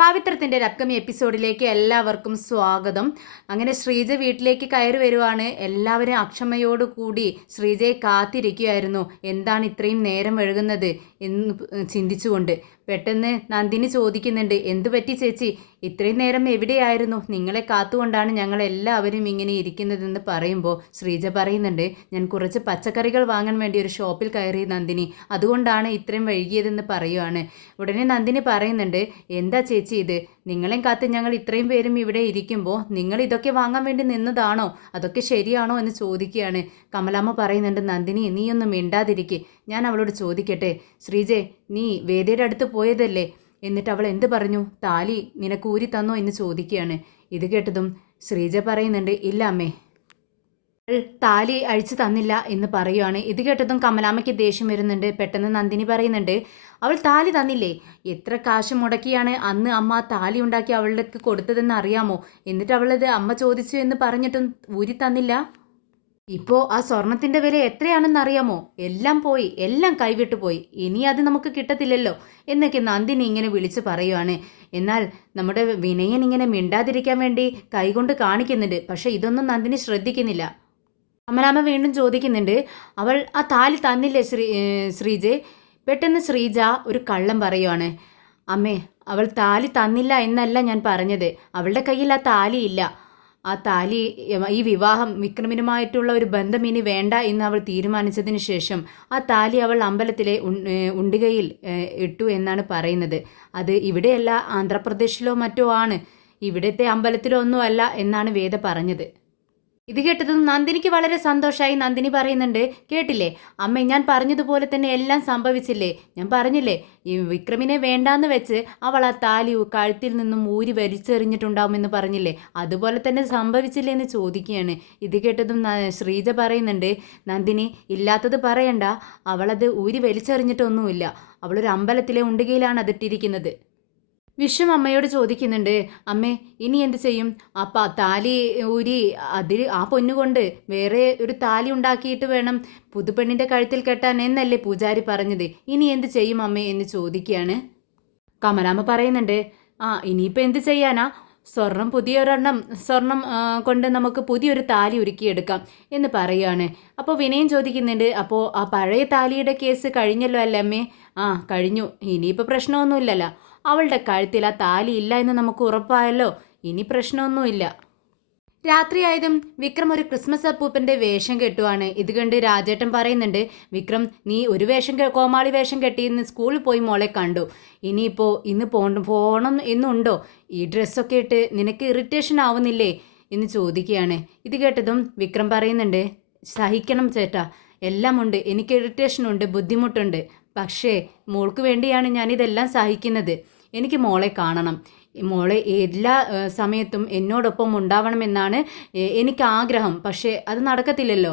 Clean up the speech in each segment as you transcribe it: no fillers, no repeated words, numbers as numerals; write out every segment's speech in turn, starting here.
പാവിത്രത്തിൻ്റെ ഒരു അപ്കമിങ് എപ്പിസോഡിലേക്ക് എല്ലാവർക്കും സ്വാഗതം. അങ്ങനെ ശ്രീജ വീട്ടിലേക്ക് കയറി വരുവാണ്. എല്ലാവരും അക്ഷമയോട് കൂടി ശ്രീജയെ കാത്തിരിക്കുകയായിരുന്നു. എന്താണ് ഇത്രയും നേരം വൈകുന്നത് എന്ന് ചിന്തിച്ചുകൊണ്ട് പെട്ടെന്ന് നന്ദിനി ചോദിക്കുന്നുണ്ട്, എന്തു പറ്റി ചേച്ചി, ഇത്രയും നേരം എവിടെയായിരുന്നു? നിങ്ങളെ കാത്തുകൊണ്ടാണ് ഞങ്ങൾ എല്ലാവരും ഇങ്ങനെ ഇരിക്കുന്നതെന്ന് പറയുമ്പോൾ ശ്രീജ പറയുന്നുണ്ട്, ഞാൻ കുറച്ച് പച്ചക്കറികൾ വാങ്ങാൻ വേണ്ടി ഒരു ഷോപ്പിൽ കയറി നന്ദിനി, അതുകൊണ്ടാണ് ഇത്രയും വൈകിയതെന്ന് പറയുവാണ്. ഉടനെ നന്ദിനി പറയുന്നുണ്ട്, എന്താ ചേച്ചി ഇത്, നിങ്ങളെയും കാത്ത് ഞങ്ങൾ ഇത്രയും പേരും ഇവിടെ ഇരിക്കുമ്പോൾ നിങ്ങൾ ഇതൊക്കെ വാങ്ങാൻ വേണ്ടി നിന്നതാണോ, അതൊക്കെ ശരിയാണോ എന്ന് ചോദിക്കുകയാണ്. കമലാമ്മ പറയുന്നുണ്ട്, നന്ദിനി നീയൊന്നും മിണ്ടാതിരിക്കെ, ഞാൻ അവളോട് ചോദിക്കട്ടെ, ശ്രീജെ നീ വേദിയുടെ അടുത്ത് പോയതല്ലേ, എന്നിട്ട് അവൾ എന്ത് പറഞ്ഞു, താലി നിനക്ക് ഊരി തന്നോ എന്ന് ചോദിക്കുകയാണ്. ഇത് കേട്ടതും ശ്രീജ പറയുന്നുണ്ട്, ഇല്ല അമ്മേ, താലി അഴിച്ചു തന്നില്ല എന്ന് പറയുവാണ്. ഇത് കേട്ടതും കമലാമ്മയ്ക്ക് ദേഷ്യം വരുന്നുണ്ട്. പെട്ടെന്ന് നന്ദിനി പറയുന്നുണ്ട്, അവൾ താലി തന്നില്ലേ, എത്ര കാശ് മുടക്കിയാണ് അന്ന് അമ്മ താലി ഉണ്ടാക്കി അവൾക്ക് കൊടുത്തതെന്ന് അറിയാമോ, എന്നിട്ട് അവളത് അമ്മ ചോദിച്ചു എന്ന് പറഞ്ഞിട്ടും ഊരി തന്നില്ല. ഇപ്പോൾ ആ സ്വർണത്തിൻ്റെ വില എത്രയാണെന്ന് അറിയാമോ, എല്ലാം പോയി, എല്ലാം കൈവിട്ടു പോയി, ഇനി അത് നമുക്ക് കിട്ടത്തില്ലല്ലോ എന്നൊക്കെ നന്ദിനി ഇങ്ങനെ വിളിച്ച് പറയുവാണ്. എന്നാൽ നമ്മുടെ വിനയൻ ഇങ്ങനെ മിണ്ടാതിരിക്കാൻ വേണ്ടി കൈകൊണ്ട് കാണിക്കുന്നുണ്ട്. പക്ഷേ ഇതൊന്നും നന്ദിനി ശ്രദ്ധിക്കുന്നില്ല. കമലാമ്മ വീണ്ടും ചോദിക്കുന്നുണ്ട്, അവൾ ആ താലി തന്നില്ലേ ശ്രീജെ? പെട്ടെന്ന് ശ്രീജ ഒരു കള്ളം പറയുവാണ്. അമ്മേ, അവൾ താലി തന്നില്ല എന്നല്ല ഞാൻ പറഞ്ഞത്, അവളുടെ കയ്യിൽ ആ താലിയില്ല. ആ താലി, ഈ വിവാഹം വിക്രമിനുമായിട്ടുള്ള ഒരു ബന്ധം ഇനി വേണ്ട എന്ന് അവൾ തീരുമാനിച്ചതിന് ശേഷം ആ താലി അവൾ അമ്പലത്തിലെ ഉണ്ടികയിൽ ഇട്ടു എന്നാണ് പറയുന്നത്. അത് ഇവിടെയല്ല, ആന്ധ്രാപ്രദേശിലോ മറ്റോ ആണ്, ഇവിടുത്തെ അമ്പലത്തിലോ ഒന്നും അല്ല എന്നാണ് വേദ പറഞ്ഞത്. ഇത് കേട്ടതും നന്ദിനിക്ക് വളരെ സന്തോഷമായി. നന്ദിനി പറയുന്നുണ്ട്, കേട്ടില്ലേ അമ്മ, ഞാൻ പറഞ്ഞതുപോലെ തന്നെ എല്ലാം സംഭവിച്ചില്ലേ, ഞാൻ പറഞ്ഞില്ലേ ഈ വിക്രമിനെ വേണ്ടാന്ന് വെച്ച് അവൾ ആ താലി കഴുത്തിൽ നിന്നും ഊരി വലിച്ചെറിഞ്ഞിട്ടുണ്ടാവുമെന്ന് പറഞ്ഞില്ലേ, അതുപോലെ തന്നെ സംഭവിച്ചില്ലേ എന്ന് ചോദിക്കുകയാണ്. ഇത് കേട്ടതും ശ്രീജ പറയുന്നുണ്ട്, നന്ദിനി ഇല്ലാത്തത് പറയണ്ട, അവളത് ഊരി വലിച്ചെറിഞ്ഞിട്ടൊന്നുമില്ല, അവളൊരു അമ്പലത്തിലെ ഉണ്ടികയിലാണ് അതിട്ടിരിക്കുന്നത്. വിശ്വം അമ്മയോട് ചോദിക്കുന്നുണ്ട്, അമ്മേ ഇനി എന്ത് ചെയ്യും, അപ്പം താലി ഊരി അതിൽ ആ പൊന്നുകൊണ്ട് വേറെ ഒരു താലി ഉണ്ടാക്കിയിട്ട് വേണം പുതുപ്പെണ്ണിൻ്റെ കഴുത്തിൽ കെട്ടാൻ എന്നല്ലേ പൂജാരി പറഞ്ഞത്, ഇനി എന്ത് ചെയ്യും അമ്മേ എന്ന് ചോദിക്കുകയാണ്. കമലാമ്മ പറയുന്നുണ്ട്, ഇനിയിപ്പോൾ എന്ത് ചെയ്യാനാ, സ്വർണം കൊണ്ട് നമുക്ക് പുതിയൊരു താലി ഒരുക്കിയെടുക്കാം എന്ന് പറയുകയാണ്. അപ്പോൾ വിനയം ചോദിക്കുന്നുണ്ട്, അപ്പോൾ ആ പഴയ താലിയുടെ കേസ് കഴിഞ്ഞല്ലോ അല്ലേ അമ്മേ? കഴിഞ്ഞു, ഇനിയിപ്പോൾ പ്രശ്നമൊന്നുമില്ലല്ലോ, അവളുടെ കഴുത്തിൽ ആ താലി ഇല്ല എന്ന് നമുക്ക് ഉറപ്പായല്ലോ, ഇനി പ്രശ്നമൊന്നുമില്ല. രാത്രിയായതും വിക്രം ഒരു ക്രിസ്മസ് അപ്പൂപ്പൻ്റെ വേഷം കെട്ടുവാണ്. ഇത് കണ്ട് രാജേട്ടൻ പറയുന്നുണ്ട്, വിക്രം നീ ഒരു കോമാളി വേഷം കെട്ടി ഇന്ന് സ്കൂളിൽ പോയി മോളെ കണ്ടു, ഇനിയിപ്പോൾ ഇന്ന് പോകണം എന്നുണ്ടോ, ഈ ഡ്രസ്സൊക്കെ ഇട്ട് നിനക്ക് ഇറിറ്റേഷൻ ആവുന്നില്ലേ എന്ന് ചോദിക്കുകയാണ്. ഇത് കേട്ടതും വിക്രം പറയുന്നുണ്ട്, സഹിക്കണം ചേട്ടാ, എല്ലാം ഉണ്ട്, എനിക്ക് ഇറിറ്റേഷനുണ്ട്, ബുദ്ധിമുട്ടുണ്ട്, പക്ഷേ മോൾക്ക് വേണ്ടിയാണ് ഞാനിതെല്ലാം സഹിക്കുന്നത്, എനിക്ക് മോളെ കാണണം, മോളെ എല്ലാ സമയത്തും എന്നോടൊപ്പം ഉണ്ടാവണമെന്നാണ് എനിക്ക് ആഗ്രഹം, പക്ഷേ അത് നടക്കത്തില്ലല്ലോ,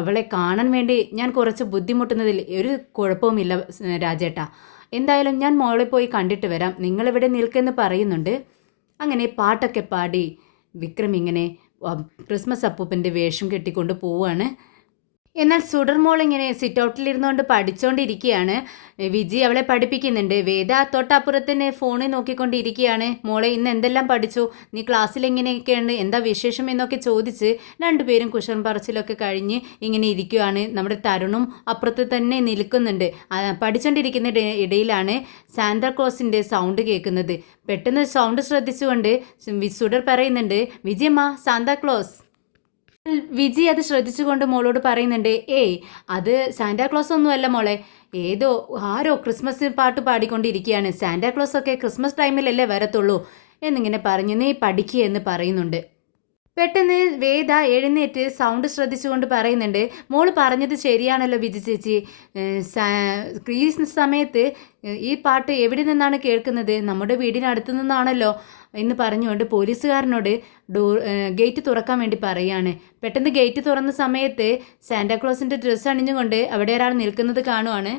അവളെ കാണാൻ വേണ്ടി ഞാൻ കുറച്ച് ബുദ്ധിമുട്ടുന്നതിൽ ഒരു കുഴപ്പവുമില്ല രാജേട്ടാ, എന്തായാലും ഞാൻ മോളെ പോയി കണ്ടിട്ട് വരാം, നിങ്ങളിവിടെ നിൽക്കെന്ന് പറയുന്നുണ്ട്. അങ്ങനെ പാട്ടൊക്കെ പാടി വിക്രം ഇങ്ങനെ ക്രിസ്മസ് അപ്പൂപ്പൻ്റെ വേഷം കെട്ടിക്കൊണ്ട് പോവുകയാണ്. എന്നാൽ സുഡർമോൾ ഇങ്ങനെ സിറ്റ് ഔട്ടിലിരുന്നുകൊണ്ട് പഠിച്ചുകൊണ്ടിരിക്കുകയാണ്. വിജി അവളെ പഠിപ്പിക്കുന്നുണ്ട്. വേദ തൊട്ടപ്പുറത്ത് തന്നെ ഫോണിൽ നോക്കിക്കൊണ്ടിരിക്കുകയാണ്. മോളെ ഇന്ന് എന്തെല്ലാം പഠിച്ചു, നീ ക്ലാസ്സിൽ എങ്ങനെയൊക്കെയുണ്ട്, എന്താ വിശേഷം എന്നൊക്കെ ചോദിച്ച് രണ്ടുപേരും കുശലം പറച്ചിലൊക്കെ കഴിഞ്ഞ് ഇങ്ങനെ ഇരിക്കുകയാണ്. നമ്മുടെ തരുണും അപ്പുറത്ത് തന്നെ നിൽക്കുന്നുണ്ട്. പഠിച്ചുകൊണ്ടിരിക്കുന്ന ഇടയിലാണ് സാന്താക്ലോസിൻ്റെ സൗണ്ട് കേൾക്കുന്നത്. പെട്ടെന്ന് സൗണ്ട് ശ്രദ്ധിച്ചുകൊണ്ട് സുഡർ പറയുന്നുണ്ട്, വിജയമ്മ സാന്താക്ലോസ്. വിജി അത് ശ്രദ്ധിച്ചുകൊണ്ട് മോളോട് പറയുന്നുണ്ട്, അത് സാന്റാക്ലോസ് ഒന്നുമല്ല മോളെ, ആരോ ക്രിസ്മസ് പാട്ട് പാടിക്കൊണ്ടിരിക്കുകയാണ്, സാന്റാക്ലോസ് ഒക്കെ ക്രിസ്മസ് ടൈമിലല്ലേ വരത്തുള്ളൂ എന്നിങ്ങനെ പറഞ്ഞ് നീ പഠിക്കുക എന്ന് പറയുന്നുണ്ട്. പെട്ടെന്ന് വേദ എഴുന്നേറ്റ് സൗണ്ട് ശ്രദ്ധിച്ചുകൊണ്ട് പറയുന്നുണ്ട്, മോള് പറഞ്ഞത് ശരിയാണല്ലോ വിജി ചേച്ചി, ഈ സമയത്ത് ഈ പാട്ട് എവിടെ നിന്നാണ് കേൾക്കുന്നത്, നമ്മുടെ വീടിനടുത്തു നിന്നാണല്ലോ എന്ന് പറഞ്ഞുകൊണ്ട് പോലീസുകാരനോട് ഗേറ്റ് തുറക്കാൻ വേണ്ടി പറയുകയാണ്. പെട്ടെന്ന് ഗേറ്റ് തുറന്ന സമയത്ത് സാന്റാക്ലോസിൻ്റെ ഡ്രസ്സ് അണിഞ്ഞുകൊണ്ട് അവിടെ ഒരാൾ നിൽക്കുന്നത് കാണുവാണ്.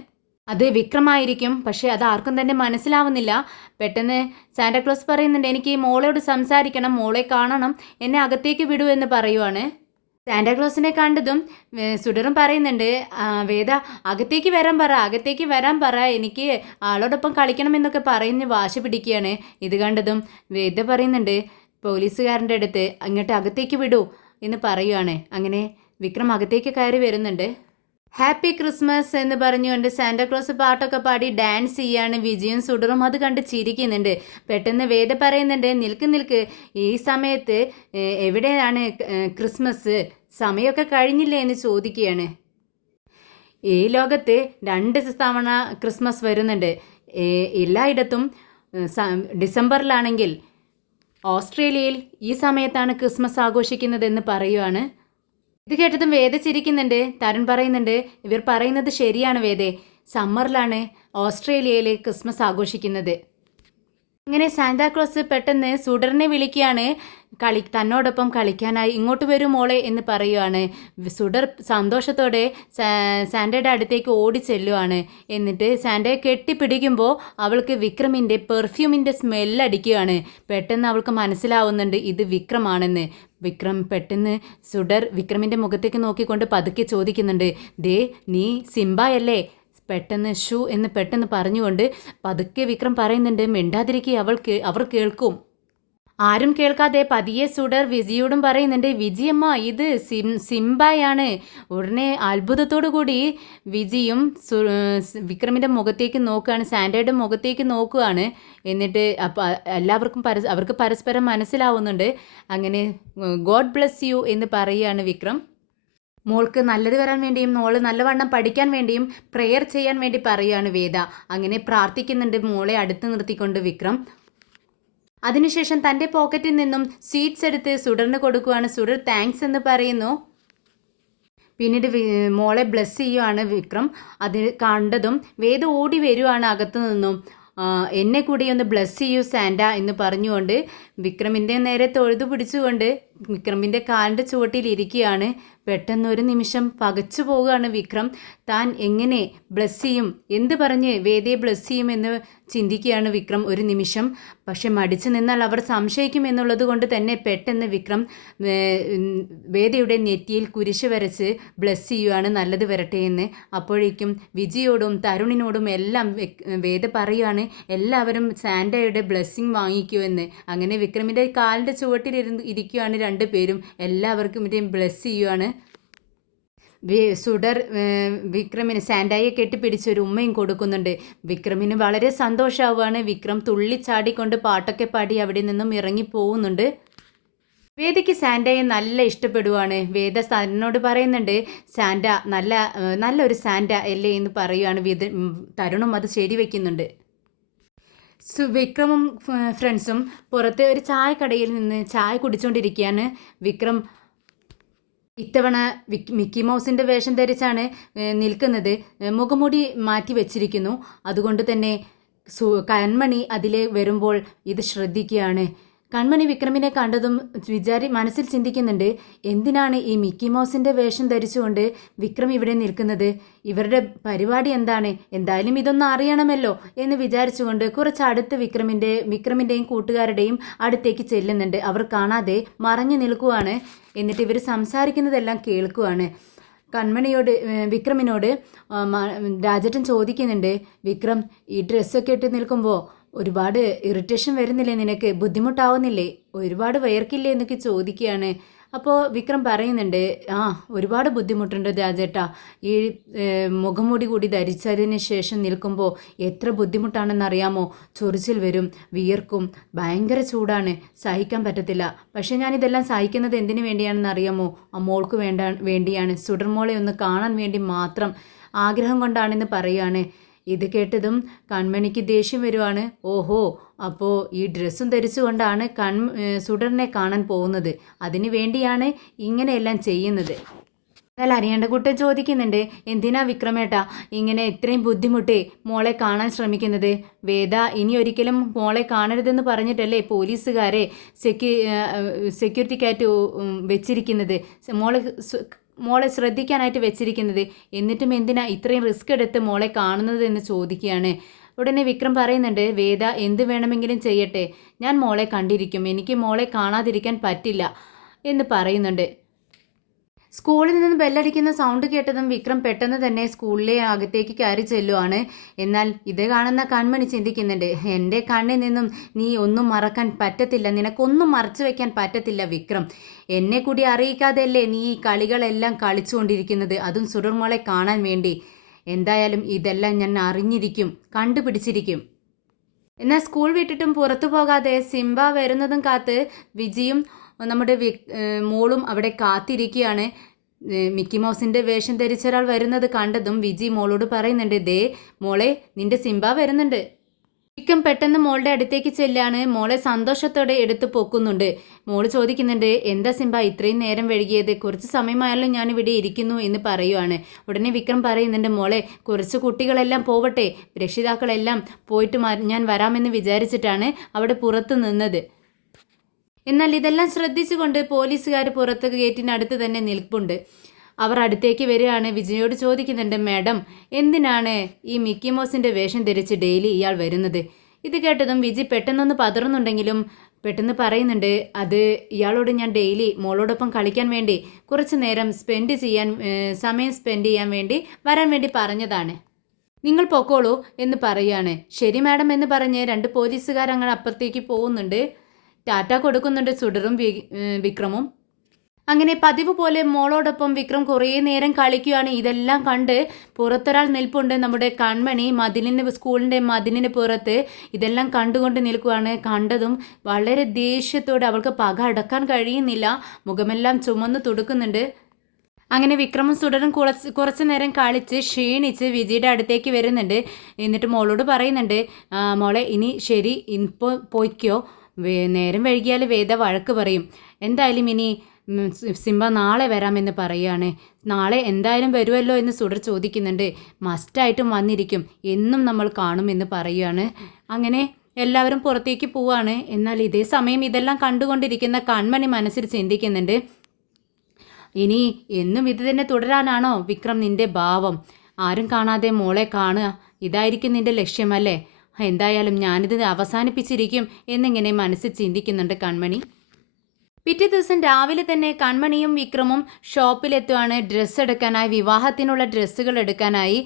അത് വിക്രമായിരിക്കും, പക്ഷേ അത് ആർക്കും തന്നെ മനസ്സിലാവുന്നില്ല. പെട്ടെന്ന് സാന്റാക്ലോസ് പറയുന്നുണ്ട്, എനിക്ക് മോളോട് സംസാരിക്കണം, മോളെ കാണണം, എന്നെ അകത്തേക്ക് വിടൂ എന്ന് പറയുവാണ്. സാന്റാക്ലോസിനെ കണ്ടതും സുഡറും പറയുന്നുണ്ട്, വേദ അകത്തേക്ക് വരാൻ പറ, എനിക്ക് ആളോടൊപ്പം കളിക്കണമെന്നൊക്കെ പറഞ്ഞ് വാശി പിടിക്കുകയാണ്. ഇത് കണ്ടതും വേദ പറയുന്നുണ്ട് പോലീസുകാരൻ്റെ അടുത്ത് അങ്ങോട്ട് അകത്തേക്ക് വിടൂ എന്ന് പറയുകയാണ്. അങ്ങനെ വിക്രം അകത്തേക്ക് കയറി വരുന്നുണ്ട്. ഹാപ്പി ക്രിസ്മസ് എന്ന് പറഞ്ഞുകൊണ്ട് സാന്റാക്ലോസ് പാട്ടൊക്കെ പാടി ഡാൻസ് ചെയ്യാണ്. വിജയും സുഡറും അത് കണ്ട് ചിരിക്കുന്നുണ്ട്. പെട്ടെന്ന് വേദ പറയുന്നുണ്ട്, നിൽക്ക്, ഈ സമയത്ത് എവിടെയാണ് ക്രിസ്മസ്, സമയമൊക്കെ കഴിഞ്ഞില്ലേ എന്ന് ചോദിക്കുകയാണ്. ഈ ലോകത്ത് 2 തവണ ക്രിസ്മസ് വരുന്നുണ്ട്. എല്ലായിടത്തും ഡിസംബറിലാണെങ്കിൽ ഓസ്ട്രേലിയയിൽ ഈ സമയത്താണ് ക്രിസ്മസ് ആഘോഷിക്കുന്നതെന്ന് പറയുവാണ്. ഇത് കേട്ടതും വേദ ചിരിക്കുന്നുണ്ട്. തരുൺ പറയുന്നുണ്ട്, ഇവർ പറയുന്നത് ശരിയാണ് വേദേ, സമ്മറിലാണ് ഓസ്ട്രേലിയയിൽ ക്രിസ്മസ് ആഘോഷിക്കുന്നത്. അങ്ങനെ സാന്താക്ലോസ് പെട്ടെന്ന് സുഡറിനെ വിളിക്കുകയാണ്, തന്നോടൊപ്പം കളിക്കാനായി ഇങ്ങോട്ട് വരും മോളെ എന്ന് പറയുവാണ്. സുഡർ സന്തോഷത്തോടെ സാന്റയുടെ അടുത്തേക്ക് ഓടി ചെല്ലുവാണ്. എന്നിട്ട് സാന്റയെ കെട്ടിപ്പിടിക്കുമ്പോൾ അവൾക്ക് വിക്രമിൻ്റെ പെർഫ്യൂമിൻ്റെ സ്മെല്ലടിക്കുകയാണ്. പെട്ടെന്ന് അവൾക്ക് മനസ്സിലാവുന്നുണ്ട് ഇത് വിക്രമാണെന്ന്. വിക്രം പെട്ടെന്ന് സുഡർ വിക്രമിൻ്റെ മുഖത്തേക്ക് നോക്കിക്കൊണ്ട് പതുക്കെ ചോദിക്കുന്നുണ്ട്, ദേ നീ സിംബയല്ലേ? പെട്ടെന്ന് ഷൂ എന്ന് പെട്ടെന്ന് പറഞ്ഞുകൊണ്ട് പതുക്കെ വിക്രം പറയുന്നുണ്ട്, മിണ്ടാതിരിക്കുക, അവർ കേൾക്കും. ആരും കേൾക്കാതെ പതിയെ സുഡർ വിജിയോടും പറയുന്നുണ്ട്, വിജിയമ്മ ഇത് സിംബയാണ്. ഉടനെ അത്ഭുതത്തോടു കൂടി വിജിയും വിക്രമിൻ്റെ മുഖത്തേക്ക് നോക്കുകയാണ്, സാന്റയുടെ മുഖത്തേക്ക് നോക്കുകയാണ്. എന്നിട്ട് അപ്പോൾ എല്ലാവർക്കും അവർക്ക് പരസ്പരം മനസ്സിലാവുന്നുണ്ട്. അങ്ങനെ ഗോഡ് ബ്ലെസ് യു എന്ന് പറയുകയാണ് വിക്രം. മോൾക്ക് നല്ലത് വരാൻ വേണ്ടിയും മോള് നല്ലവണ്ണം പഠിക്കാൻ വേണ്ടിയും പ്രെയർ ചെയ്യാൻ വേണ്ടി പറയുകയാണ് വേദ. അങ്ങനെ പ്രാർത്ഥിക്കുന്നുണ്ട് മോളെ അടുത്ത് നിർത്തിക്കൊണ്ട് വിക്രം. അതിനുശേഷം തൻ്റെ പോക്കറ്റിൽ നിന്നും സ്വീറ്റ്സ് എടുത്ത് സുഡറിന് കൊടുക്കുകയാണ്. സുഡർ താങ്ക്സ് എന്ന് പറയുന്നു. പിന്നീട് മോളെ ബ്ലെസ് ചെയ്യുവാണ് വിക്രം. അത് കണ്ടതും വേദ ഓടി വരുവാണ് അകത്തു നിന്നും. എന്നെ കൂടി ഒന്ന് ബ്ലെസ് ചെയ്യൂ സാന്റ എന്ന് പറഞ്ഞുകൊണ്ട് വിക്രമിൻ്റെ നേരെ തൊഴുതു പിടിച്ചുകൊണ്ട് വിക്രമിൻ്റെ കാലിൻ്റെ ചുവട്ടിൽ ഇരിക്കുകയാണ്. പെട്ടെന്ന് ഒരു നിമിഷം പകച്ചു പോവുകയാണ് വിക്രം. താൻ എങ്ങനെ ബ്ലെസ് ചെയ്യും, എന്ത് പറഞ്ഞ് വേദയെ ബ്ലെസ് ചെയ്യുമെന്ന് ചിന്തിക്കുകയാണ് വിക്രം ഒരു നിമിഷം. പക്ഷെ മടിച്ചു നിന്നാൽ അവർ സംശയിക്കും എന്നുള്ളത് കൊണ്ട് തന്നെ പെട്ടെന്ന് വിക്രം വേദയുടെ നെറ്റിയിൽ കുരിശ് വരച്ച് ബ്ലെസ് ചെയ്യുകയാണ്, നല്ലത് വരട്ടെ എന്ന്. അപ്പോഴേക്കും വിജിയോടും തരുണിനോടും എല്ലാം വേദ പറയുകയാണ്, എല്ലാവരും സാന്റയുടെ ബ്ലെസ്സിങ് വാങ്ങിക്കൂ എന്ന്. അങ്ങനെ വിക്രമിൻ്റെ കാലിൻ്റെ ചുവട്ടിൽ ഇരിക്കുകയാണ് 2 പേരും. എല്ലാവർക്കും ഇതേ ബ്ലെസ് ചെയ്യുകയാണ്. സുഡർ വിക്രമിന് സാന്റയെ കെട്ടിപ്പിടിച്ചൊരു ഉമ്മയും കൊടുക്കുന്നുണ്ട്. വിക്രമിന് വളരെ സന്തോഷമാവുകയാണ്. വിക്രം തുള്ളിച്ചാടിക്കൊണ്ട് പാട്ടൊക്കെ പാടി അവിടെ നിന്നും ഇറങ്ങി പോകുന്നുണ്ട്. വേദയ്ക്ക് സാന്റയെ നല്ല ഇഷ്ടപ്പെടുവാണ്. വേദ തന്നോട് പറയുന്നുണ്ട്, സാന്റ നല്ലൊരു സാന്റ അല്ലേ എന്ന് പറയുകയാണ്. തരുണും അത് ശരിവെക്കുന്നുണ്ട്. വിക്രമും ഫ്രണ്ട്സും പുറത്ത് ഒരു ചായക്കടയിൽ നിന്ന് ചായ കുടിച്ചുകൊണ്ടിരിക്കുകയാണ്. വിക്രം ഇത്തവണ മിക്കി മൗസിൻ്റെ വേഷം ധരിച്ചാണ് നിൽക്കുന്നത്. മുഖംമൂടി മാറ്റി വെച്ചിരിക്കുന്നു. അതുകൊണ്ട് തന്നെ കൺമണി അതിലെ വരുമ്പോൾ ഇത് ശ്രദ്ധിക്കുകയാണ്. കൺമണി വിക്രമിനെ കണ്ടതും മനസ്സിൽ ചിന്തിക്കുന്നുണ്ട്, എന്തിനാണ് ഈ മിക്കി മൗസിൻ്റെ വേഷം ധരിച്ചുകൊണ്ട് വിക്രം ഇവിടെ നിൽക്കുന്നത്? ഇവരുടെ പരിപാടി എന്താണ്? എന്തായാലും ഇതൊന്നും അറിയണമല്ലോ എന്ന് വിചാരിച്ചുകൊണ്ട് കുറച്ച് അടുത്ത് വിക്രമിൻ്റെയും കൂട്ടുകാരുടെയും അടുത്തേക്ക് ചെല്ലുന്നുണ്ട്. അവർ കാണാതെ മറഞ്ഞു നിൽക്കുവാണ്. എന്നിട്ട് ഇവർ സംസാരിക്കുന്നതെല്ലാം കേൾക്കുവാണ്. വിക്രമിനോട് രാജേട്ടൻ ചോദിക്കുന്നുണ്ട്, വിക്രം ഈ ഡ്രസ്സൊക്കെ ഇട്ട് നിൽക്കുമ്പോൾ ഒരുപാട് ഇറിറ്റേഷൻ വരുന്നില്ലേ, നിനക്ക് ബുദ്ധിമുട്ടാവുന്നില്ലേ, ഒരുപാട് വയർക്കില്ലേ എന്നൊക്കെ ചോദിക്കുകയാണ്. അപ്പോൾ വിക്രം പറയുന്നുണ്ട്, ഒരുപാട് ബുദ്ധിമുട്ടുണ്ട് രാജേട്ടാ, ഈ മുഖംമൂടി കൂടി ധരിച്ചതിന് ശേഷം നിൽക്കുമ്പോൾ എത്ര ബുദ്ധിമുട്ടാണെന്നറിയാമോ? ചൊറിച്ചിൽ വരും, വിയർക്കും, ഭയങ്കര ചൂടാണ്, സഹിക്കാൻ പറ്റത്തില്ല. പക്ഷേ ഞാനിതെല്ലാം സഹിക്കുന്നത് എന്തിനു വേണ്ടിയാണെന്ന് അറിയാമോ? മോൾക്ക് വേണ്ടിയാണ്, സുഡർമോളെ ഒന്ന് കാണാൻ വേണ്ടി മാത്രം ആഗ്രഹം കൊണ്ടാണെന്ന് പറയുകയാണ്. ഇത് കേട്ടതും കൺമണിക്ക് ദേഷ്യം വരുവാണ്. ഓഹോ, അപ്പോൾ ഈ ഡ്രസ്സും ധരിച്ചുകൊണ്ടാണ് സുഡറിനെ കാണാൻ പോകുന്നത്, അതിനു വേണ്ടിയാണ് ഇങ്ങനെയെല്ലാം ചെയ്യുന്നത്. എന്നാൽ അറിയേണ്ട കുട്ടൻ ചോദിക്കുന്നുണ്ട്, എന്തിനാ വിക്രമേട്ടാ ഇങ്ങനെ ഇത്രയും ബുദ്ധിമുട്ടി മോളെ കാണാൻ ശ്രമിക്കുന്നത്? വേദ ഇനി ഒരിക്കലും മോളെ കാണരുതെന്ന് പറഞ്ഞിട്ടല്ലേ പോലീസുകാരെ സെക്യൂരിറ്റിക്കായിട്ട് വെച്ചിരിക്കുന്നത്, മോളെ ശ്രദ്ധിക്കാനായിട്ട് വെച്ചിരിക്കുന്നത്. എന്നിട്ടും എന്തിനാ ഇത്രയും റിസ്ക് എടുത്ത് മോളെ കാണുന്നത് എന്ന് ചോദിക്കുകയാണ്. ഉടനെ വിക്രം പറയുന്നുണ്ട്, വേദ എന്ത് വേണമെങ്കിലും ചെയ്യട്ടെ, ഞാൻ മോളെ കണ്ടിരിക്കും, എനിക്ക് മോളെ കാണാതിരിക്കാൻ പറ്റില്ല എന്ന് പറയുന്നുണ്ട്. സ്കൂളിൽ നിന്ന് ബെല്ലടിക്കുന്ന സൗണ്ട് കേട്ടതും വിക്രം പെട്ടെന്ന് തന്നെ സ്കൂളിലെ അകത്തേക്ക് കയറി ചെല്ലുവാണ്. എന്നാൽ ഇത് കാണുന്ന കൺമണി ചിന്തിക്കുന്നുണ്ട്, എൻ്റെ കണ്ണിൽ നിന്നും നീ ഒന്നും മറക്കാൻ പറ്റത്തില്ല, നിനക്കൊന്നും മറച്ചു വെക്കാൻ പറ്റത്തില്ല വിക്രം. എന്നെ കൂടി അറിയിക്കാതെയല്ലേ നീ ഈ കളികളെല്ലാം കളിച്ചുകൊണ്ടിരിക്കുന്നത്, അതും സുടർമോളെ കാണാൻ വേണ്ടി. എന്തായാലും ഇതെല്ലാം ഞാൻ അറിഞ്ഞിരിക്കും, കണ്ടുപിടിച്ചിരിക്കും. എന്നാൽ സ്കൂൾ വിട്ടിട്ടും പുറത്തു പോകാതെ സിംബ വരുന്നതും കാത്ത് വിജിയും നമ്മുടെ മോളും അവിടെ കാത്തിരിക്കുകയാണ്. മിക്കി മൗസിൻ്റെ വേഷം ധരിച്ച ഒരാൾ വരുന്നത് കണ്ടതും വിജി മോളോട് പറയുന്നുണ്ട്, ദേ മോളെ, നിന്റെ സിംബ വരുന്നുണ്ട്. വിക്രം പെട്ടെന്ന് മോളുടെ അടുത്തേക്ക് ചെല്ലാണ്. മോളെ സന്തോഷത്തോടെ എടുത്ത് പൊക്കുന്നുണ്ട്. മോള് ചോദിക്കുന്നുണ്ട്, എന്താ സിംബ ഇത്രയും നേരം വൈകിയത്, കുറച്ച് സമയമായാലും ഞാൻ ഇവിടെ ഇരിക്കുന്നു എന്ന് പറയുവാണ്. ഉടനെ വിക്രം പറയുന്നുണ്ട്, മോളെ കുറച്ച് കുട്ടികളെല്ലാം പോവട്ടെ, രക്ഷിതാക്കളെല്ലാം പോയിട്ട് ഞാൻ വരാമെന്ന് വിചാരിച്ചിട്ടാണ് അവിടെ പുറത്ത് നിന്നത്. എന്നാൽ ഇതെല്ലാം ശ്രദ്ധിച്ചുകൊണ്ട് പോലീസുകാർ പുറത്ത് ഗേറ്റിനടുത്ത് തന്നെ നിൽപ്പുണ്ട്. അവർ അടുത്തേക്ക് വരികയാണ്. വിജയോട് ചോദിക്കുന്നുണ്ട്, മാഡം എന്തിനാണ് ഈ മിക്കി മൗസിൻ്റെ വേഷം ധരിച്ച് ഡെയിലി ഇയാൾ വരുന്നത്? ഇത് കേട്ടതും വിജി പെട്ടെന്നൊന്ന് പതറുന്നുണ്ടെങ്കിലും പെട്ടെന്ന് പറയുന്നുണ്ട്, അത് ഇയാളോട് ഞാൻ ഡെയിലി മോളോടൊപ്പം കളിക്കാൻ വേണ്ടി കുറച്ച് നേരം സമയം സ്പെൻഡ് ചെയ്യാൻ വേണ്ടി വരാൻ വേണ്ടി പറഞ്ഞതാണ്. നിങ്ങൾ പൊക്കോളൂ എന്ന് പറയുകയാണ്. ശരി മാഡം എന്ന് പറഞ്ഞ് 2 പോലീസുകാർ അങ്ങനെ അപ്പുറത്തേക്ക് പോകുന്നുണ്ട്. ടാറ്റ കൊടുക്കുന്നുണ്ട് സുഡറും വിക്രമും. അങ്ങനെ പതിവ് പോലെ മോളോടൊപ്പം വിക്രം കുറേ നേരം കളിക്കുകയാണ്. ഇതെല്ലാം കണ്ട് പുറത്തൊരാൾ നിൽപ്പുണ്ട്. നമ്മുടെ കൺമണി സ്കൂളിൻ്റെ മതിലിന് പുറത്ത് ഇതെല്ലാം കണ്ടുകൊണ്ട് നിൽക്കുകയാണ്. കണ്ടതും വളരെ ദേഷ്യത്തോടെ, അവൾക്ക് പക അടക്കാൻ കഴിയുന്നില്ല, മുഖമെല്ലാം ചുമന്ന് തുടുക്കുന്നുണ്ട്. അങ്ങനെ വിക്രമും സുഡറും കുറച്ച് നേരം കളിച്ച് ക്ഷീണിച്ച് വിജിയുടെ അടുത്തേക്ക് വരുന്നുണ്ട്. എന്നിട്ട് മോളോട് പറയുന്നുണ്ട്, മോളെ ഇനി ശരി ഇപ്പോൾ പോയിക്കോ, നേരം വൈകിയാൽ വേദ വഴക്ക് പറയും. എന്തായാലും ഇനി സിംബ നാളെ വരാമെന്ന് പറയുകയാണ്. നാളെ എന്തായാലും വരുമല്ലോ എന്ന് സുഡർ ചോദിക്കുന്നുണ്ട്. മസ്റ്റായിട്ടും വന്നിരിക്കും, എന്നും നമ്മൾ കാണുമെന്ന് പറയുകയാണ്. അങ്ങനെ എല്ലാവരും പുറത്തേക്ക് പോവാണ്. എന്നാൽ ഇതേ സമയം ഇതെല്ലാം കണ്ടുകൊണ്ടിരിക്കുന്ന കൺമണി മനസ്സിൽ ചിന്തിക്കുന്നുണ്ട്, ഇനി എന്നും ഇത് തന്നെ തുടരാനാണോ വിക്രം നിന്റെ ഭാവം? ആരും കാണാതെ മോളെ കാണുക, ഇതായിരിക്കും നിന്റെ ലക്ഷ്യമല്ലേ? എന്തായാലും ഞാനിത് അവസാനിപ്പിച്ചിരിക്കും എന്നിങ്ങനെ മനസ്സിൽ ചിന്തിക്കുന്നുണ്ട് കൺമണി. പിറ്റേ ദിവസം രാവിലെ തന്നെ കൺമണിയും വിക്രമും ഷോപ്പിലെത്തുവാണ് ഡ്രസ്സ് എടുക്കാനായി, വിവാഹത്തിനുള്ള ഡ്രസ്സുകൾ എടുക്കാനായി.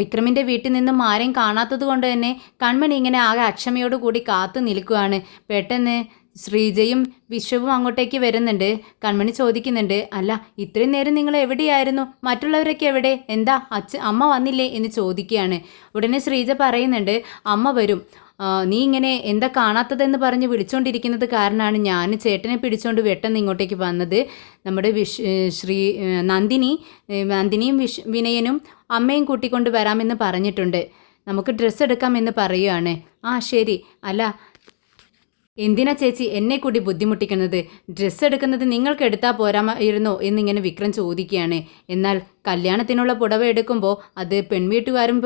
വിക്രമിൻ്റെ വീട്ടിൽ നിന്നും ആരെയും കാണാത്തത് കൊണ്ട് തന്നെ കൺമണി ഇങ്ങനെ ആകെ അക്ഷമയോട് കൂടി കാത്തു നിൽക്കുകയാണ്. പെട്ടെന്ന് ശ്രീജയും വിശ്വവും അങ്ങോട്ടേക്ക് വരുന്നുണ്ട്. കൺമണി ചോദിക്കുന്നുണ്ട്, അല്ല ഇത്രയും നേരം നിങ്ങൾ എവിടെയായിരുന്നു, മറ്റുള്ളവരൊക്കെ എവിടെ, എന്താ അമ്മ വന്നില്ലേ എന്ന് ചോദിക്കുകയാണ്. ഉടനെ ശ്രീജ പറയുന്നുണ്ട്, അമ്മ വരും, നീ ഇങ്ങനെ എന്താ കാണാത്തതെന്ന് പറഞ്ഞ് വിളിച്ചുകൊണ്ടിരിക്കുന്നത് കാരണമാണ് ഞാൻ ചേട്ടനെ പിടിച്ചുകൊണ്ട് പെട്ടെന്ന് ഇങ്ങോട്ടേക്ക് വന്നത്. നമ്മുടെ നന്ദിനിയും വിനയനും അമ്മയും കൂട്ടിക്കൊണ്ട് വരാമെന്ന് പറഞ്ഞിട്ടുണ്ട്, നമുക്ക് ഡ്രസ്സ് എടുക്കാമെന്ന് പറയുകയാണ്. ആ ശരി, അല്ല എന്തിനാ ചേച്ചി എന്നെ കൂടി ബുദ്ധിമുട്ടിക്കുന്നത്, ഡ്രസ്സ് എടുക്കുന്നത് നിങ്ങൾക്ക് എടുത്താൽ പോരാമായിരുന്നോ എന്നിങ്ങനെ വിക്രം ചോദിക്കുകയാണ്. എന്നാൽ കല്യാണത്തിനുള്ള പുടവ എടുക്കുമ്പോൾ അത് പെൺവീട്ടുകാരും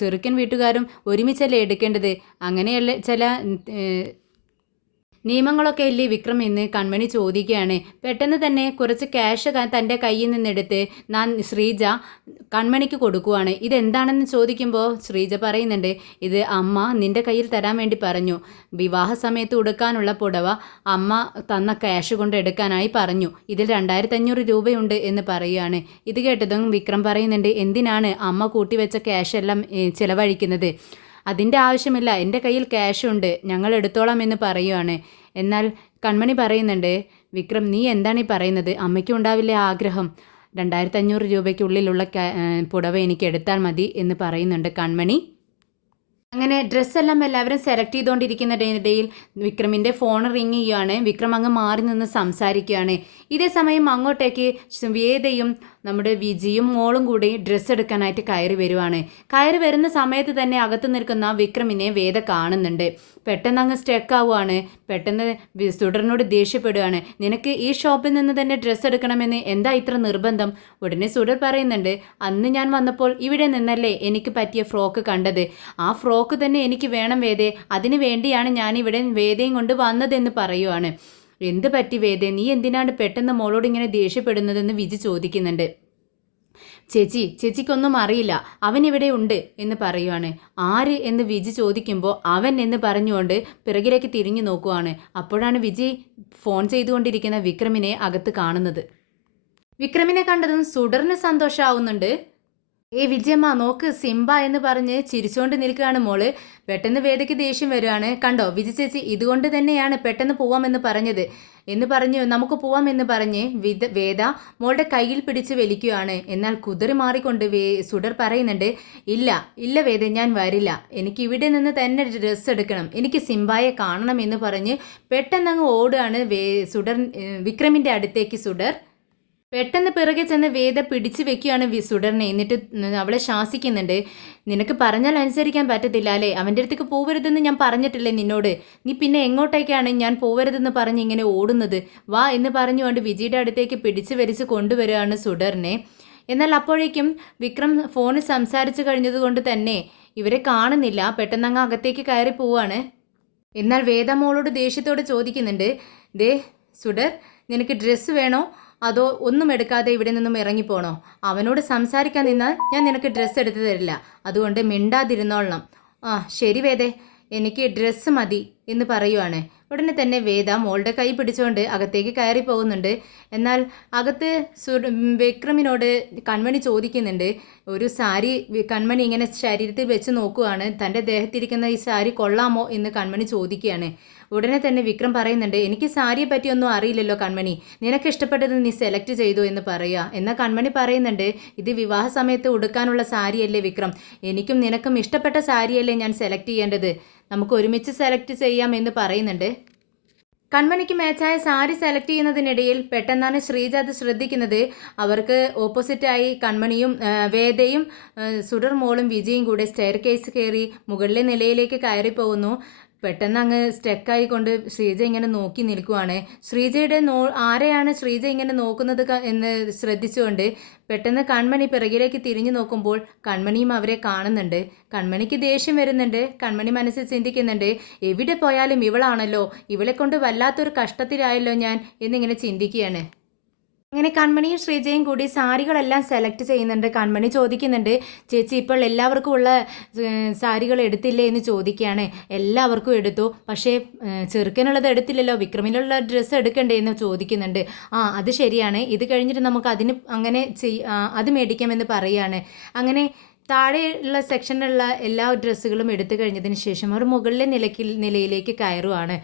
ചെറുക്കൻ വീട്ടുകാരും ഒരുമിച്ചല്ലേ എടുക്കേണ്ടത്, അങ്ങനെയല്ലേ ചില നിയമങ്ങളൊക്കെ ഇല്ലേ വിക്രം എന്ന് കൺമണി ചോദിക്കുകയാണ്. പെട്ടെന്ന് തന്നെ കുറച്ച് ക്യാഷ് തൻ്റെ കയ്യിൽ നിന്നെടുത്ത് ശ്രീജ കൺമണിക്ക് കൊടുക്കുവാണ്. ഇതെന്താണെന്ന് ചോദിക്കുമ്പോൾ ശ്രീജ പറയുന്നുണ്ട്, ഇത് അമ്മ നിൻ്റെ കയ്യിൽ തരാൻ വേണ്ടി പറഞ്ഞു, വിവാഹ സമയത്ത് ഉടുക്കാനുള്ള പുടവ അമ്മ തന്ന ക്യാഷ് കൊണ്ട് എടുക്കാനായി പറഞ്ഞു, ഇതിൽ 2500 രൂപയുണ്ട് എന്ന് പറയുകയാണ്. ഇത് കേട്ടതും വിക്രം പറയുന്നുണ്ട്, എന്തിനാണ് അമ്മ കൂട്ടിവെച്ച ക്യാഷ് എല്ലാം ചിലവഴിക്കുന്നത്, അതിൻ്റെ ആവശ്യമില്ല, എൻ്റെ കയ്യിൽ ക്യാഷ് ഉണ്ട്, ഞങ്ങൾ എടുത്തോളാം എന്ന് പറയുവാണ്. എന്നാൽ കൺമണി പറയുന്നുണ്ട്, വിക്രം നീ എന്താണ് ഈ പറയുന്നത്, അമ്മയ്ക്കും ഉണ്ടാവില്ലേ ആഗ്രഹം, 2500 രൂപയ്ക്കുള്ളിലുള്ള പുടവ എനിക്ക് എടുത്താൽ മതി എന്ന് പറയുന്നുണ്ട് കൺമണി. അങ്ങനെ ഡ്രസ്സെല്ലാം എല്ലാവരും സെലക്ട് ചെയ്തുകൊണ്ടിരിക്കുന്നതിനിടയിൽ വിക്രമിൻ്റെ ഫോൺ റിങ് ചെയ്യുകയാണ്. വിക്രം അങ്ങ് മാറി നിന്ന് സംസാരിക്കുകയാണ്. ഇതേ സമയം അങ്ങോട്ടേക്ക് വേദയും നമ്മുടെ വിജിയും മോളും കൂടി ഡ്രസ്സ് എടുക്കാനായിട്ട് കയറി വരുവാണ്. കയറി വരുന്ന സമയത്ത് തന്നെ അകത്ത് നിൽക്കുന്ന വിക്രമിനെ വേദ കാണുന്നുണ്ട്. പെട്ടെന്ന് അങ്ങ് സ്റ്റക്ക് ആവുകയാണ്. പെട്ടെന്ന് സുഡറിനോട് ദേഷ്യപ്പെടുകയാണ്, നിനക്ക് ഈ ഷോപ്പിൽ നിന്ന് തന്നെ ഡ്രസ്സ് എടുക്കണമെന്ന് എന്താ ഇത്ര നിർബന്ധം? ഉടനെ സുഡർ പറയുന്നുണ്ട്, അന്ന് ഞാൻ വന്നപ്പോൾ ഇവിടെ നിന്നല്ലേ എനിക്ക് പറ്റിയ ഫ്രോക്ക് കണ്ടത്, ആ ഫ്രോക്ക് തന്നെ എനിക്ക് വേണം വേദേ, അതിനു വേണ്ടിയാണ് ഞാനിവിടെ വേദയും കൊണ്ട് വന്നതെന്ന് പറയുവാണ്. എന്ത് പറ്റി വേദേ, നീ എന്തിനാണ് പെട്ടെന്ന് മോളോട് ഇങ്ങനെ ദേഷ്യപ്പെടുന്നതെന്ന് വിജി ചോദിക്കുന്നുണ്ട്. ചേച്ചിക്കൊന്നും അറിയില്ല, അവൻ ഇവിടെ ഉണ്ട് എന്ന് പറയുവാണ്. ആര് എന്ന് വിജി ചോദിക്കുമ്പോൾ അവൻ എന്ന് പറഞ്ഞുകൊണ്ട് പിറകിലേക്ക് തിരിഞ്ഞു നോക്കുവാണ്. അപ്പോഴാണ് വിജി ഫോൺ ചെയ്തുകൊണ്ടിരിക്കുന്ന വിക്രമിനെ അകത്ത് കാണുന്നത്. വിക്രമിനെ കണ്ടതും സുഡറിന് സന്തോഷമാവുന്നുണ്ട്. വിജയമ്മ നോക്ക് സിംബ എന്ന് പറഞ്ഞ് ചിരിച്ചുകൊണ്ട് നിൽക്കുകയാണ് മോള്. പെട്ടെന്ന് വേദയ്ക്ക് ദേഷ്യം വരുവാണ്. കണ്ടോ വിജി ചേച്ചി, ഇതുകൊണ്ട് തന്നെയാണ് പെട്ടെന്ന് പോവാമെന്ന് പറഞ്ഞത് എന്ന് പറഞ്ഞു നമുക്ക് പോവാം എന്ന് പറഞ്ഞ് വേദ മോളുടെ കയ്യിൽ പിടിച്ച് വലിക്കുകയാണ്. എന്നാൽ കുതിറി മാറിക്കൊണ്ട് സുഡർ പറയുന്നുണ്ട്, ഇല്ല ഇല്ല വേദ, ഞാൻ വരില്ല, എനിക്ക് ഇവിടെ നിന്ന് തന്നെ ഡ്രസ്സ് എടുക്കണം, എനിക്ക് സിംബായെ കാണണം എന്ന് പറഞ്ഞ് പെട്ടെന്നങ്ങ് ഓടുകയാണ് സുഡർ വിക്രമിൻ്റെ അടുത്തേക്ക്. സുഡർ പെട്ടെന്ന് പിറകെ ചെന്ന് വേദ പിടിച്ചു വെക്കുകയാണ് സുഡറിനെ. എന്നിട്ട് അവളെ ശാസിക്കുന്നുണ്ട്. നിനക്ക് പറഞ്ഞാൽ അനുസരിക്കാൻ പറ്റത്തില്ല അല്ലേ? അവൻ്റെ അടുത്തേക്ക് പോവരുതെന്ന് ഞാൻ പറഞ്ഞിട്ടില്ലേ നിന്നോട്? നീ പിന്നെ എങ്ങോട്ടേക്കാണ് ഞാൻ പോവരുതെന്ന് പറഞ്ഞ് ഇങ്ങനെ ഓടുന്നത്? വാ എന്ന് പറഞ്ഞുകൊണ്ട് വിജിയുടെ അടുത്തേക്ക് പിടിച്ചു വരിച്ച് കൊണ്ടുവരികയാണ് സുഡറിനെ. എന്നാൽ അപ്പോഴേക്കും വിക്രം ഫോണിൽ സംസാരിച്ചു കഴിഞ്ഞതുകൊണ്ട് തന്നെ ഇവരെ കാണുന്നില്ല. പെട്ടെന്ന് അങ്ങ് അകത്തേക്ക് കയറി പോവാണ്. എന്നാൽ വേദ മോളോട് ദേഷ്യത്തോട് ചോദിക്കുന്നുണ്ട്, ദേ സുഡർ, നിനക്ക് ഡ്രസ്സ് വേണോ അതോ ഒന്നും എടുക്കാതെ ഇവിടെ നിന്നും ഇറങ്ങിപ്പോണോ? അവനോട് സംസാരിക്കാൻ നിന്നാൽ ഞാൻ നിനക്ക് ഡ്രസ്സ് എടുത്തു തരില്ല, അതുകൊണ്ട് മിണ്ടാതിരുന്നോളണം. ശരി വേദേ, എനിക്ക് ഡ്രസ്സ് മതി എന്ന് പറയുവാണ്. ഉടനെ തന്നെ വേദ മോളുടെ കൈ പിടിച്ചുകൊണ്ട് അകത്തേക്ക് കയറി പോകുന്നുണ്ട്. എന്നാൽ അകത്ത് വിക്രമിനോട് കൺമണി ചോദിക്കുന്നുണ്ട്. ഒരു സാരി കൺമണി ഇങ്ങനെ ശരീരത്തിൽ വെച്ച് നോക്കുകയാണ്. തൻ്റെ ദേഹത്തിരിക്കുന്ന ഈ സാരി കൊള്ളാമോ എന്ന് കൺമണി ചോദിക്കുകയാണ്. ഉടനെ തന്നെ വിക്രം പറയുന്നുണ്ട്, എനിക്ക് സാരിയെ പറ്റിയൊന്നും അറിയില്ലല്ലോ കൺമണി, നിനക്ക് ഇഷ്ടപ്പെട്ടത് നീ സെലക്ട് ചെയ്തു എന്ന് പറയുക. എന്നാൽ കൺമണി പറയുന്നുണ്ട്, ഇത് വിവാഹ സമയത്ത് ഉടുക്കാനുള്ള സാരിയല്ലേ വിക്രം, എനിക്കും നിനക്കും ഇഷ്ടപ്പെട്ട സാരിയല്ലേ ഞാൻ സെലക്ട് ചെയ്യേണ്ടത്, നമുക്ക് ഒരുമിച്ച് സെലക്ട് ചെയ്യാം എന്ന് പറയുന്നുണ്ട്. കൺമണിക്ക് മാച്ചായ സാരി സെലക്ട് ചെയ്യുന്നതിനിടയിൽ പെട്ടെന്നാണ് ശ്രീജ അത് ശ്രദ്ധിക്കുന്നത്. അവർക്ക് ഓപ്പോസിറ്റായി കൺമണിയും വേദയും സുഡർ മോളും വിജയും കൂടെ സ്റ്റെയർ കേസ് കയറി മുകളിലെ നിലയിലേക്ക് കയറി പോകുന്നു. പെട്ടെന്ന് അങ്ങ് സ്റ്റക്കായിക്കൊണ്ട് ശ്രീജ ഇങ്ങനെ നോക്കി നിൽക്കുവാണ്. ശ്രീജയുടെ ആരെയാണ് ശ്രീജ ഇങ്ങനെ നോക്കുന്നത് എന്ന് ശ്രദ്ധിച്ചുകൊണ്ട് പെട്ടെന്ന് കൺമണി പിറകിലേക്ക് തിരിഞ്ഞു നോക്കുമ്പോൾ കൺമണിയും അവരെ കാണുന്നുണ്ട്. കൺമണിക്ക് ദേഷ്യം വരുന്നുണ്ട്. കൺമണി മനസ്സിൽ ചിന്തിക്കുന്നുണ്ട്, എവിടെ പോയാലും ഇവളാണല്ലോ, ഇവളെ കൊണ്ട് വല്ലാത്തൊരു കഷ്ടത്തിലായല്ലോ ഞാൻ എന്നിങ്ങനെ ചിന്തിക്കുകയാണ്. അങ്ങനെ കൺമണിയും ശ്രീജയും കൂടി സാരികളെല്ലാം സെലക്ട് ചെയ്യുന്നുണ്ട്. കൺമണി ചോദിക്കുന്നുണ്ട്, ചേച്ചി ഇപ്പോൾ എല്ലാവർക്കും ഉള്ള സാരികൾ എടുത്തില്ലേ എന്ന് ചോദിക്കുകയാണ്. എല്ലാവർക്കും എടുത്തു, പക്ഷേ ചെറുക്കനുള്ളത് എടുത്തില്ലല്ലോ, വിക്രമിനുള്ള ഡ്രസ്സ് എടുക്കണ്ടേ എന്ന് ചോദിക്കുന്നുണ്ട്. അത് ശരിയാണ്, ഇത് കഴിഞ്ഞിട്ട് നമുക്ക് അതിന് അങ്ങനെ അത് മേടിക്കാമെന്ന് പറയുകയാണ്. അങ്ങനെ താഴെയുള്ള സെക്ഷനിലുള്ള എല്ലാ ഡ്രസ്സുകളും എടുത്തു കഴിഞ്ഞതിന് ശേഷം അവർ മുകളിലെ നിലയിലേക്ക് കയറുവാണ്.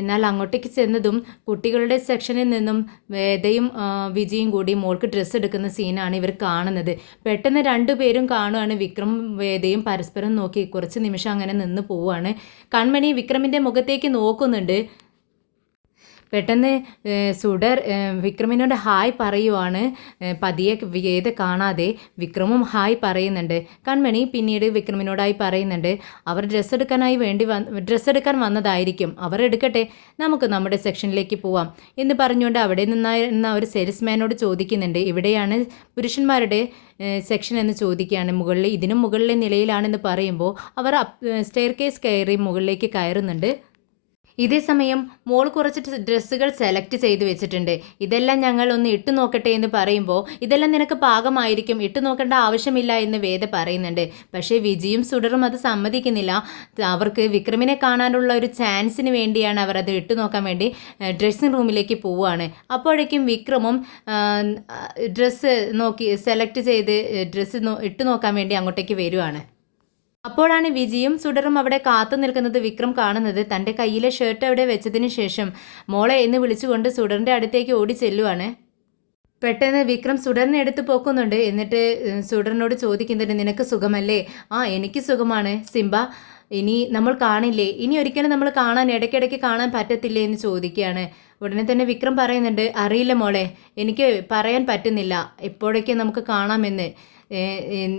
എന്നാൽ അങ്ങോട്ടേക്ക് ചെന്നതും കുട്ടികളുടെ സെക്ഷനിൽ നിന്നും വേദയും വിജിയും കൂടി മോൾക്ക് ഡ്രസ്സ് എടുക്കുന്ന സീനാണ് ഇവർ കാണുന്നത്. പെട്ടെന്ന് രണ്ടുപേരും കാണുകയാണ് വിക്രം വേദയും പരസ്പരം നോക്കി കുറച്ച് നിമിഷം അങ്ങനെ നിന്ന് പോവുകയാണ്. കൺമണി വിക്രമിൻ്റെ മുഖത്തേക്ക് നോക്കുന്നുണ്ട്. പെട്ടെന്ന് സുഡർ വിക്രമിനോട് ഹായ് പറയുവാണ്. പതിയെ വേദ കാണാതെ വിക്രമും ഹായ് പറയുന്നുണ്ട്. കൺമണി പിന്നീട് വിക്രമിനോടായി പറയുന്നുണ്ട്, അവർ ഡ്രസ്സ് എടുക്കാൻ വന്നതായിരിക്കും, അവർ എടുക്കട്ടെ, നമുക്ക് നമ്മുടെ സെക്ഷനിലേക്ക് പോവാം എന്ന് പറഞ്ഞുകൊണ്ട് അവിടെ നിന്ന ഒരു സെയിൽസ്മാനോട് ചോദിക്കുന്നുണ്ട്, ഇവിടെയാണ് പുരുഷന്മാരുടെ സെക്ഷൻ എന്ന് ചോദിക്കുകയാണ്. ഇതിനും മുകളിലെ നിലയിലാണെന്ന് പറയുമ്പോൾ അവർ സ്റ്റെയർ കേസ് കയറി മുകളിലേക്ക് കയറുന്നുണ്ട്. ഇതേ സമയം മോൾ കുറച്ച് ഡ്രസ്സുകൾ സെലക്ട് ചെയ്ത് വെച്ചിട്ടുണ്ട്, ഇതെല്ലാം ഞങ്ങൾ ഒന്ന് ഇട്ടു നോക്കട്ടെ എന്ന് പറയുമ്പോൾ ഇതെല്ലാം നിനക്ക് പാകമായിരിക്കും, ഇട്ടു നോക്കേണ്ട ആവശ്യമില്ല എന്ന് വേദ പറയുന്നുണ്ട്. പക്ഷേ വിജിയും സുഡറും അത് സമ്മതിക്കുന്നില്ല. അവർക്ക് വിക്രമിനെ കാണാനുള്ള ഒരു ചാൻസിന് വേണ്ടിയാണ് അവർ അത് ഇട്ടു നോക്കാൻ വേണ്ടി ഡ്രസ്സിംഗ് റൂമിലേക്ക് പോവുകയാണ്. അപ്പോഴേക്കും വിക്രമും ഡ്രസ്സ് നോക്കി സെലക്ട് ചെയ്ത് ഡ്രസ്സ് ഇട്ടു നോക്കാൻ വേണ്ടി അങ്ങോട്ടേക്ക് വരുവാണ്. അപ്പോഴാണ് വിജിയും സുഡറും അവിടെ കാത്തു നിൽക്കുന്നത് വിക്രം കാണുന്നത്. തൻ്റെ കയ്യിലെ ഷർട്ട് അവിടെ വെച്ചതിന് ശേഷം മോളെ എന്ന് വിളിച്ചുകൊണ്ട് സുഡറിൻ്റെ അടുത്തേക്ക് ഓടി ചെല്ലുവാണ്. പെട്ടെന്ന് വിക്രം സുഡറിനെ എടുത്ത് പോക്കുന്നുണ്ട്. എന്നിട്ട് സുഡറിനോട് ചോദിക്കുന്നുണ്ട്, നിനക്ക് സുഖമല്ലേ? എനിക്ക് സുഖമാണ് സിംബ, ഇനി നമ്മൾ കാണില്ലേ, ഇനി ഒരിക്കലും നമ്മൾ ഇടയ്ക്കിടയ്ക്ക് കാണാൻ പറ്റത്തില്ലേ എന്ന് ചോദിക്കുകയാണ്. ഉടനെ തന്നെ വിക്രം പറയുന്നുണ്ട്, അറിയില്ല മോളെ, എനിക്ക് പറയാൻ പറ്റുന്നില്ല എപ്പോഴൊക്കെ നമുക്ക് കാണാമെന്ന്,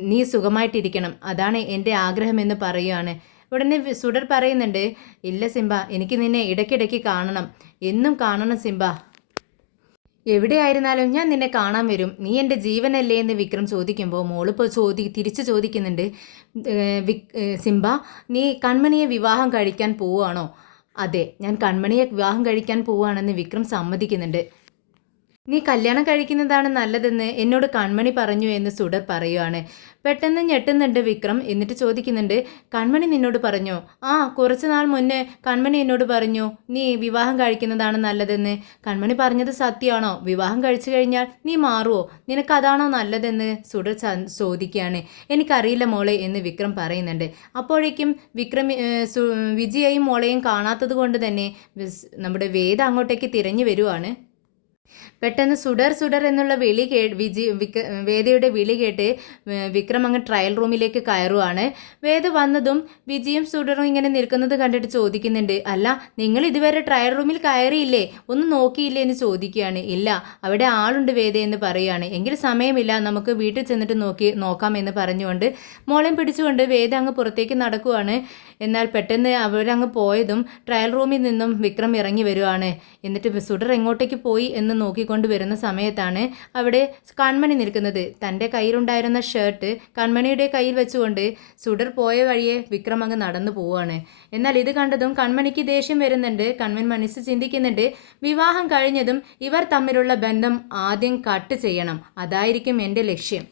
നീ സുഖമായിട്ടിരിക്കണം, അതാണ് എൻ്റെ ആഗ്രഹമെന്ന് പറയുകയാണ്. ഉടനെ സുഡർ പറയുന്നുണ്ട്, ഇല്ല സിംബ, എനിക്ക് നിന്നെ ഇടയ്ക്കിടയ്ക്ക് കാണണം, എന്നും കാണണം സിംബ, എവിടെയായിരുന്നാലും ഞാൻ നിന്നെ കാണാൻ വരും, നീ എൻ്റെ ജീവനല്ലേ എന്ന് വിക്രം ചോദിക്കുമ്പോൾ മോളിപ്പോൾ തിരിച്ചു ചോദിക്കുന്നുണ്ട്, സിംബ നീ കൺമണിയെ വിവാഹം കഴിക്കാൻ പോവുകയാണോ? അതെ, ഞാൻ കൺമണിയെ വിവാഹം കഴിക്കാൻ പോവുകയാണെന്ന് വിക്രം സമ്മതിക്കുന്നുണ്ട്. നീ കല്യാണം കഴിക്കുന്നതാണ് നല്ലതെന്ന് എന്നോട് കൺമണി പറഞ്ഞു എന്ന് സുഡർ പറയുവാണ്. പെട്ടെന്ന് ഞെട്ടുന്നുണ്ട് വിക്രം. എന്നിട്ട് ചോദിക്കുന്നുണ്ട്, കൺമണി നിന്നോട് പറഞ്ഞോ? ആ, കുറച്ച് നാൾ മുന്നേ കൺമണി എന്നോട് പറഞ്ഞു നീ വിവാഹം കഴിക്കുന്നതാണ് നല്ലതെന്ന്. കൺമണി പറഞ്ഞത് സത്യമാണോ? വിവാഹം കഴിച്ചു കഴിഞ്ഞാൽ നീ മാറുമോ? നിനക്കതാണോ നല്ലതെന്ന് സുഡർ ചോദിക്കുകയാണ്. എനിക്കറിയില്ല മോളെ എന്ന് വിക്രം പറയുന്നുണ്ട്. അപ്പോഴേക്കും വിജയെയും മോളെയും കാണാത്തത് കൊണ്ട് തന്നെ നമ്മുടെ വേദ അങ്ങോട്ടേക്ക് തിരഞ്ഞു വരുവാണ്. പെട്ടെന്ന് സുഡർ സുഡർ എന്നുള്ള വിളി വേദയുടെ വിളി കേട്ട് വിക്രം അങ്ങ് ട്രയൽ റൂമിലേക്ക് കയറുവാണ്. വേദ വന്നതും വിജിയും സുഡറും ഇങ്ങനെ നിൽക്കുന്നത് കണ്ടിട്ട് ചോദിക്കുന്നുണ്ട്, അല്ല നിങ്ങൾ ഇതുവരെ ട്രയൽ റൂമിൽ കയറിയില്ലേ? ഒന്നും നോക്കിയില്ലേ എന്ന് ചോദിക്കുകയാണ്. ഇല്ല, അവിടെ ആളുണ്ട് വേദ എന്ന് പറയുകയാണ്. എങ്കിൽ സമയമില്ല, നമുക്ക് വീട്ടിൽ ചെന്നിട്ട് നോക്കാം എന്ന് പറഞ്ഞുകൊണ്ട് മോളെയും പിടിച്ചുകൊണ്ട് വേദ അങ്ങ് പുറത്തേക്ക് നടക്കുവാണ്. എന്നാൽ പെട്ടെന്ന് അവരങ്ങ് പോയതും ട്രയൽ റൂമിൽ നിന്നും വിക്രം ഇറങ്ങി വരുവാണ്. എന്നിട്ട് സുഡർ എങ്ങോട്ടേക്ക് പോയി എന്ന് നോക്കിക്കൊണ്ട് വരുന്ന സമയത്താണ് അവിടെ കൺമണി നിൽക്കുന്നത്. തൻ്റെ കയ്യിലുണ്ടായിരുന്ന ഷർട്ട് കൺമണിയുടെ കയ്യിൽ വെച്ചുകൊണ്ട് സുഡർ പോയ വഴിയെ വിക്രം അങ്ങ് നടന്നു പോവുകയാണ്. എന്നാൽ ഇത് കണ്ടതും കൺമണിക്ക് ദേഷ്യം വരുന്നുണ്ട്. കൺമണി മനസ്സ് ചിന്തിക്കുന്നുണ്ട്, വിവാഹം കഴിഞ്ഞതും ഇവർ തമ്മിലുള്ള ബന്ധം ആദ്യം കട്ട് ചെയ്യണം, അതായിരിക്കും എൻ്റെ ലക്ഷ്യം.